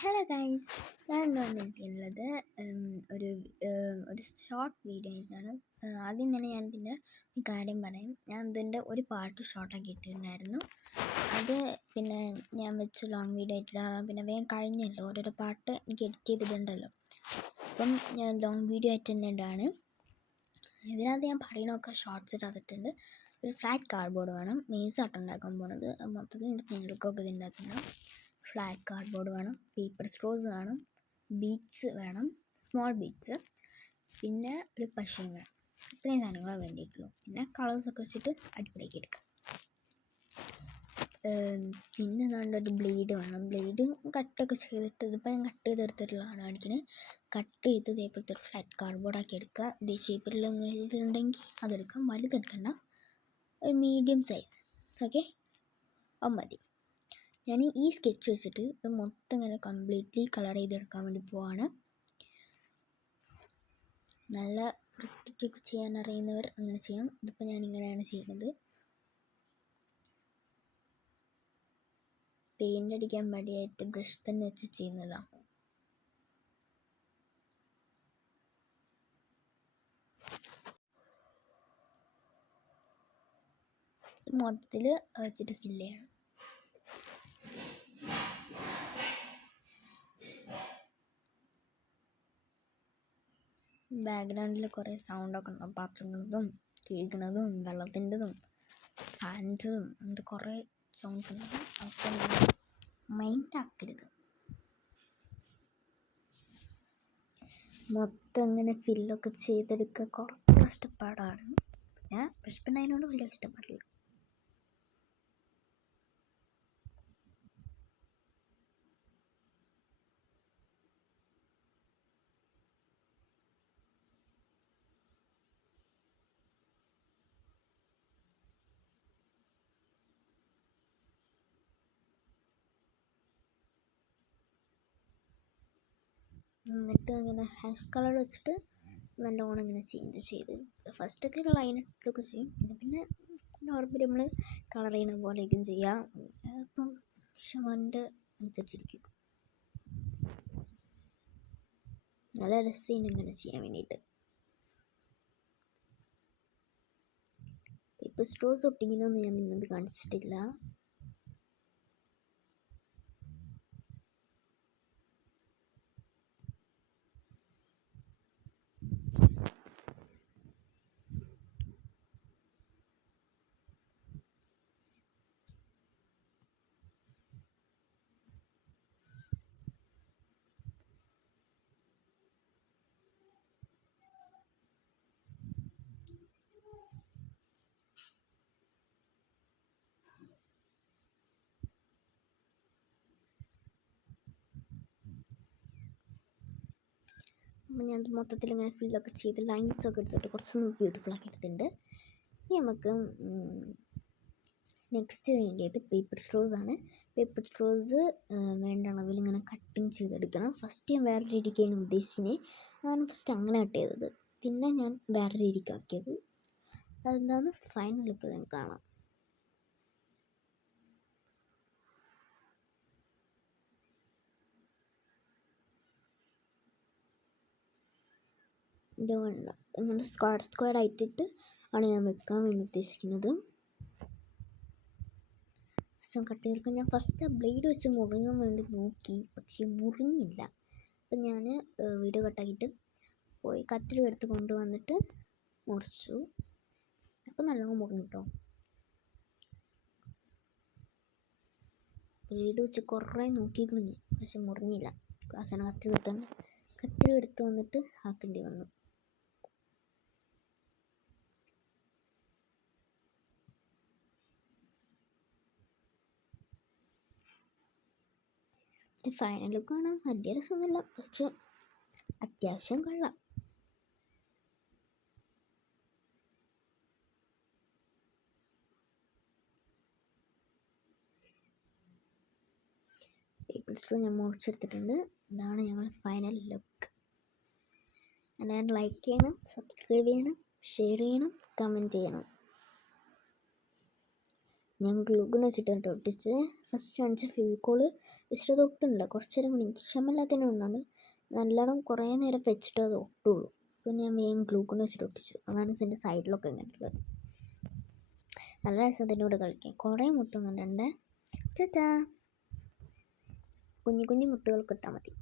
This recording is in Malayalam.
ഹലോ ഗൈസ്, ഞാൻ ഇന്ന് വന്നിട്ടുള്ളത് ഒരു ഒരു ഷോർട്ട് വീഡിയോ ആയിട്ടാണ്. ആദ്യം തന്നെ ഞാൻ ഇതിൻ്റെ ഒരു കാര്യം പറയാം. ഞാൻ ഇതിൻ്റെ ഒരു പാർട്ട് ഷോർട്ടാക്കി ഇട്ടിട്ടുണ്ടായിരുന്നു. അത് പിന്നെ ഞാൻ വെച്ച് ലോങ് വീഡിയോ ആയിട്ടിടാം. പിന്നെ വേഗം കഴിഞ്ഞല്ലോ, ഓരോരോ പാർട്ട് എനിക്ക് എഡിറ്റ് ചെയ്തിട്ടുണ്ടല്ലോ. അപ്പം ഞാൻ ലോങ് വീഡിയോ ആയിട്ട് തന്നെ ഇടാണ്. ഇതിനകത്ത് ഞാൻ പറയണമൊക്കെ ഷോർട്ട്സ് ഇട്ടിട്ടുണ്ട്. ഒരു ഫ്ലാറ്റ് കാർഡ്ബോർഡ് വേണം, മെയ്സ് ആയിട്ട് ഉണ്ടാക്കാൻ പോണത്. മൊത്തത്തിൽ എൻ്റെ ഫ്രണ്ടിലേക്കൊക്കെ ഇത് ഉണ്ടാക്കണം. ഫ്ലാറ്റ് കാർഡ്ബോർഡ് വേണം, പേപ്പർ സ്ട്രോസ് വേണം, ബീഡ്സ് വേണം, സ്മോൾ ബീഡ്സ്, പിന്നെ ഒരു പശയും വേണം. ഇത്രയും സാധനങ്ങളെ വേണ്ടിയിട്ടുള്ളൂ. പിന്നെ കളേഴ്സൊക്കെ വെച്ചിട്ട് അടിപൊളിയാക്കി എടുക്കാം. പിന്നെ നല്ലൊരു ബ്ലേഡ് വേണം. ബ്ലേഡ് കട്ടൊക്കെ ചെയ്തിട്ട്, ഇതിപ്പോൾ ഞാൻ കട്ട് ചെയ്തെടുത്തിട്ടുള്ളതാണ് കാണിക്കുന്നത്. കട്ട് ചെയ്ത് ഇതേപോലത്തെ ഒരു ഫ്ലാറ്റ് കാർഡ്ബോർഡാക്കി എടുക്കുക. ഇതേ ഷേപ്പിലുള്ള ഇതുണ്ടെങ്കിൽ അതെടുക്കാം. വലുതെടുക്കണ്ട, ഒരു മീഡിയം സൈസ്. ഓക്കെ, അത് മതി. ഞാൻ ഈ സ്കെച്ച് വെച്ചിട്ട് ഇത് മൊത്തം ഇങ്ങനെ കംപ്ലീറ്റ്ലി കളർ ചെയ്തെടുക്കാൻ വേണ്ടി പോവാണ്. നല്ല വൃത്തിക്കൊക്കെ ചെയ്യാൻ അറിയുന്നവർ അങ്ങനെ ചെയ്യാം. ഇതിപ്പോൾ ഞാനിങ്ങനെയാണ് ചെയ്യുന്നത്. പെയിൻ്റ് അടിക്കാൻ മടിയായിട്ട് ബ്രഷ് പെൻ വെച്ച് ചെയ്യുന്നതാണ്. മൊത്തത്തിൽ വെച്ചിട്ട് ഫില്ല് ചെയ്യണം. ബാക്ക്ഗ്രൗണ്ടിൽ കുറേ സൗണ്ടൊക്കെ ഉണ്ടാവും, പാത്രങ്ങളതും കേൾക്കുന്നതും വെള്ളത്തിൻ്റെതും ഫാൻസും അങ്ങനത്തെ കുറേ സൗണ്ട്സ് ഉണ്ടാവും. അപ്പം മൈൻഡ് ആക്കരുത്. മൊത്തം ഇങ്ങനെ ഫില്ലൊക്കെ ചെയ്തെടുക്കുക കുറച്ച് കഷ്ടപ്പാടാണ്. പിന്നെ ബ്രഷ് പെൻ അതിനോട് വലിയ കഷ്ടപ്പാടില്ല. എന്നിട്ട് ഇങ്ങനെ ഹാഷ് കളർ വെച്ചിട്ട് നല്ലോണം ഇങ്ങനെ ചെയ്ത് ഫസ്റ്റൊക്കെ ലൈൻ ഇട്ടൊക്കെ ചെയ്യും. പിന്നെ നോർമലി നമ്മൾ കളർ ചെയ്യുന്ന പോലെയൊക്കെ ചെയ്യാം. ഇപ്പം ഷമൻ്റെ അനുസരിച്ചിരിക്കും. നല്ല രസമുണ്ട് ഇങ്ങനെ ചെയ്യാൻ വേണ്ടിയിട്ട്. പേപ്പർ സ്ട്രോസ് ഒട്ടിക്കണമെന്ന് ഞാൻ നിങ്ങൾക്ക് കാണിച്ചിട്ടില്ല. അപ്പം ഞാൻ മൊത്തത്തിൽ ഇങ്ങനെ ഫില്ലൊക്കെ ചെയ്ത് ലൈൻസൊക്കെ എടുത്തിട്ട് കുറച്ചൊന്ന് ബ്യൂട്ടിഫുൾ ആക്കി എടുത്തിട്ടുണ്ട്. ഇനി നമുക്ക് നെക്സ്റ്റ് വേണ്ടിയത് പേപ്പർ സ്ട്രോസ് ആണ്. പേപ്പർ സ്ട്രോസ് വേണ്ട അളവിൽ ഇങ്ങനെ കട്ടിങ് ചെയ്തെടുക്കണം. ഫസ്റ്റ് ഞാൻ വേറെ രീതിക്കാണ് ഉദ്ദേശിച്ചത്. ഞാൻ ഫസ്റ്റ് അങ്ങനെ കട്ട് ചെയ്തത്, പിന്നെ ഞാൻ വേറെ രീതിക്കാക്കിയത്. അതെന്താണെന്ന് ഫൈനൽ ഇപ്പോൾ നിങ്ങൾക്ക് കാണാം. ഇത് വേണ്ട, ഇങ്ങനെ സ്ക്വയർ ആയിട്ടിട്ട് ആണ് ഞാൻ വെക്കാൻ വേണ്ടി ഉദ്ദേശിക്കുന്നത്. കട്ട് ചെയ്തെടുക്കാൻ ഞാൻ ഫസ്റ്റ് ആ ബ്ലേഡ് വെച്ച് മുറിയാൻ വേണ്ടി നോക്കി, പക്ഷെ മുറിഞ്ഞില്ല. അപ്പം ഞാൻ വീഡിയോ കട്ടാക്കിയിട്ട് പോയി കത്തിരി എടുത്ത് കൊണ്ടുവന്നിട്ട് മുറിച്ചു. അപ്പം നല്ലോണം മുറിഞ്ഞിട്ടോ. ബ്ലേഡ് വെച്ച് കുറേ നോക്കിക്കഴിഞ്ഞു, പക്ഷെ മുറിഞ്ഞില്ല. അവസാനം കത്തിരി എടുത്ത് വന്നിട്ട് ആക്കേണ്ടി വന്നു. ഫൈനൽ ലുക്ക് കാണാൻ വലിയ രസമൊന്നുമില്ല, പക്ഷെ അത്യാവശ്യം കൊള്ളാം. പേപ്പർ സ്ട്രോ ഞാൻ മുറിച്ചെടുത്തിട്ടുണ്ട്. ഇതാണ് ഞങ്ങൾ ഫൈനൽ ലുക്ക്. എല്ലാവരും ലൈക്ക് ചെയ്യണം, സബ്സ്ക്രൈബ് ചെയ്യണം, ഷെയർ ചെയ്യണം, കമൻറ്റ് ചെയ്യണം. ഞാൻ ഗ്ലൂഗൺ വെച്ചിട്ടാണ് ഒട്ടിച്ച്. ഫസ്റ്റ് കാണിച്ച ഫെവിക്കോള് വെച്ചിട്ട് അത് ഒട്ടുന്നില്ല. കുറച്ച് നേരം കൊണ്ട് എനിക്ക് ക്ഷമല്ലാത്തതിനെ കൊണ്ടാണ്. നല്ലോണം കുറേ നേരം വെച്ചിട്ട് അത് ഒട്ടുള്ളൂ. അപ്പോൾ ഞാൻ വേഗം ഗ്ലൂഗൺ വെച്ചിട്ട് ഒട്ടിച്ചു. അതാണ് ഇതിൻ്റെ സൈഡിലൊക്കെ ഇങ്ങനെയുള്ളത്. നല്ല രസം ഇതിനോട് കളിക്കാൻ. കുറേ മുത്തൊന്നും ഇടണ്ടേ. ചേച്ചാ കുഞ്ഞു കുഞ്ഞു മുത്തുകൾ കിട്ടാൽ മതി.